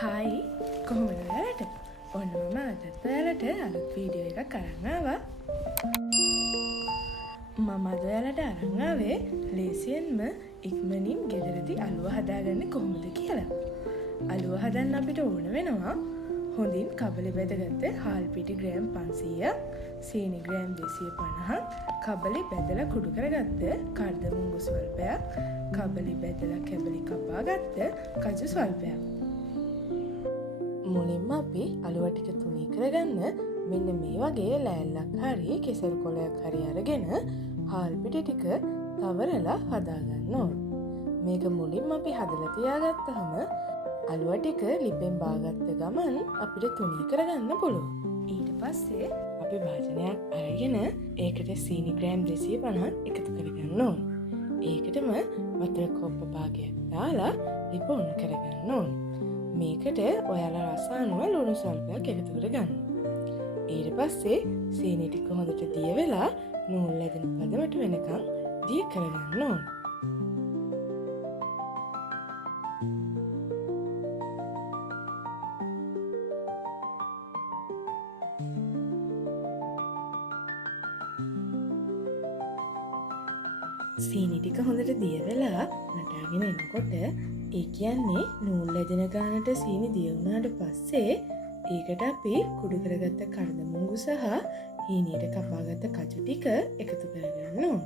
හයි කොහොමද ඔයාලට? ඔන්න මම අදත් ඔයාලට අලුත් වීඩියෝ එකක් අරන් ආවා. මම අද ඔයාලට අරන් ආවේ ලේසියෙන්ම ඉක්මනින් ගෙදරදී අලුව හදාගන්නේ කොහොමද කියලා. අලුව හදන්න අපිට ඕන වෙනවා හොඳින් කබලි බැදගත්ත හාල් පිටි ග්‍රෑම් 500ක්, සීනි ග්‍රෑම් 250ක්, කබලි බැදලා කුඩු කරගත්ත කර්දමුංගු ස්වල්පයක්, කබලි බැදලා කැබලි කපාගත්ත කජු ස්වල්පයක්. මුලින්ම අපි අලුව ටික තුනී කරගන්න මෙන්න මේ වගේ ලෑල්ලක් හරි කෙසල් කොලයක් හරි අරගෙන හාල් පිටි ටික තවරලා හදාගන්න ඕන. මේක මුලින්ම අපි හදලා තියාගත්තාම අලුව ටික ලිපෙන් බාගත්ත ගමන් අපිට තුනී කරගන්න පුළුවන්. ඊට පස්සේ අපි භාජනයක් අරගෙන ඒකට සීනි ග්‍රෑම් 250ක් එකතු කරගන්න ඕන. ඒකටම වතුර කොප්ප භාගයක් දාලා ලිප උණු කරගන්න ඕන. මේකට ඔයාලා රස අනුව ලුණු සල්පයක් එකතු කරගන්න. ඊට පස්සේ සීනි ටික හොඳට දිය වෙලා නූල් ඇදෙන පදමට වෙනකන් දිය කරගන්න ඕන. සීනි ටික හොඳට දිය වෙලා නටාගෙන එනකොට ඒ කියන්නේ නූල් ඇදෙන ගානට සීනි දිය වුණාට පස්සේ ඒකට අපි කුඩු කරගත්ත කර්දමුංගු සහ හීනියට කපාගත්ත කජු ටික එකතු කරගන්න ඕන.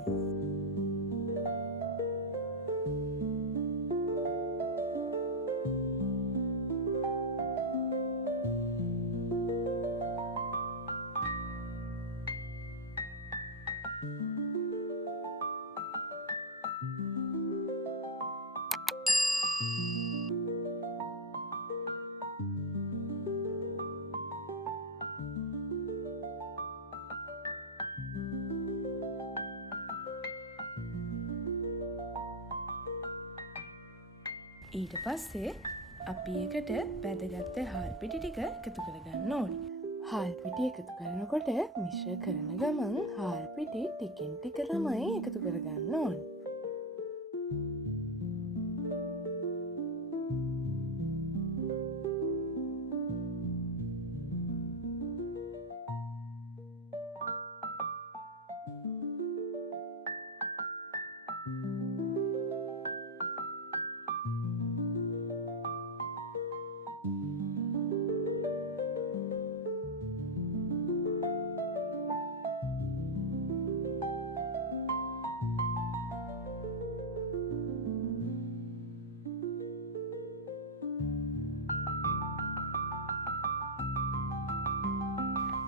ඊට පස්සේ අපි ඒකට බැදගත්ත හාල් පිටි ටික එකතු කරගන්න ඕනි. හාල් පිටි එකතු කරනකොට මිශ්‍ර කරන ගමන් හාල් පිටි ටිකෙන් ටික තමයි එකතු කරගන්න ඕනි.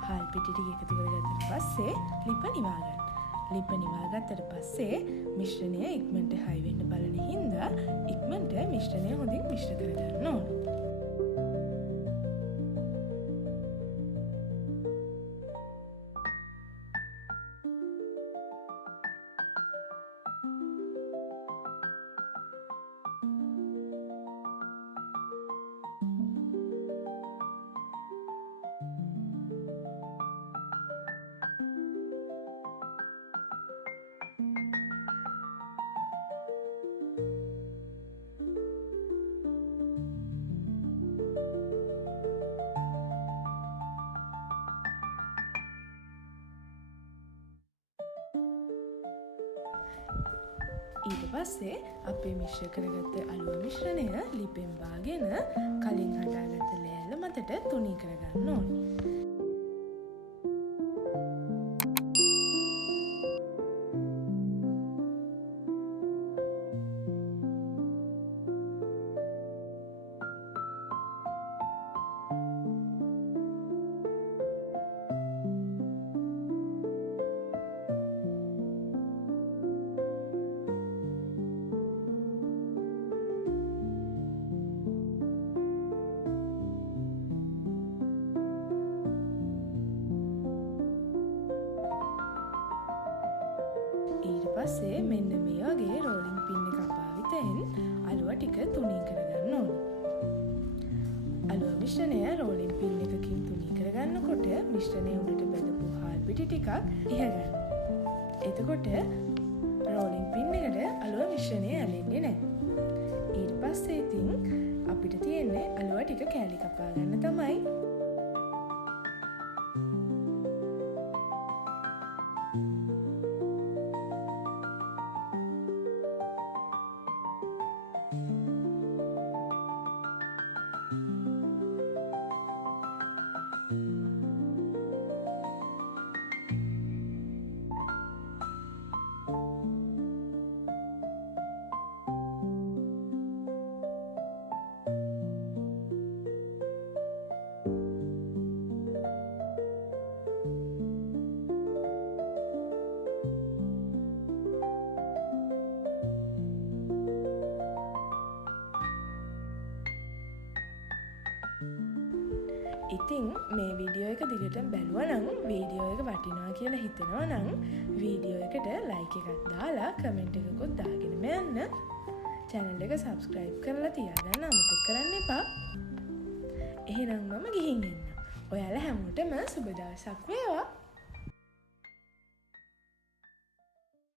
හාල් පිටි ටික එකතු කරගත්තට පස්සේ ලිප නිවා ගන්න. ලිප නිවා ගත්තට පස්සේ මිශ්‍රණය ඉක්මනට හයි වෙන්න බලන හින්දා ඉක්මනට මිශ්‍රණය හොඳින් මිශ්‍ර කරගන්න ඕන. ඊට පස්සේ අපේ මිශ්‍ර කරගත්ත අලුව මිශ්‍රණය ලිපෙන් බාගෙන කලින් හදාගත්ත ලෑල්ල මතට තුනී කරගන්න ඕනි. ඊට පස්සේ මෙන්න මේ වගේ රෝලින් පින් එකක් භාවිතයෙන් අලුව ටික තුනී කරගන්න ඕන. අලුව මිශ්‍රණය රෝලින් පින් එකකින් තුනී කරගන්නකොට මිශ්‍රණය උඩට බැදපු හාල් පිටි ටිකක් ඉහගන්න. එතකොට රෝලින් පින් එකට අලුව මිශ්‍රණය ඇලෙන්නේ නැහැ. ඊට පස්සේ ඉතින් අපිට තියෙන්නේ අලුව ටික කෑලි කපා ගන්න තමයි. ඉතින් මේ වීඩියෝ එක දිගට බැලුවනම් වීඩියෝ එක වටිනවා කියලා හිතෙනවා නම් වීඩියෝ එකට ලයික් එකක් දාලා කමෙන්ට් එකකුත් දාගෙනම යන්න. channel එක subscribe කරලා තියාගන්න අමතක කරන්න එපා. එහෙනම් මම ගිහින් එන්න. ඔයාලා හැමෝටම සුබ දවසක් වේවා.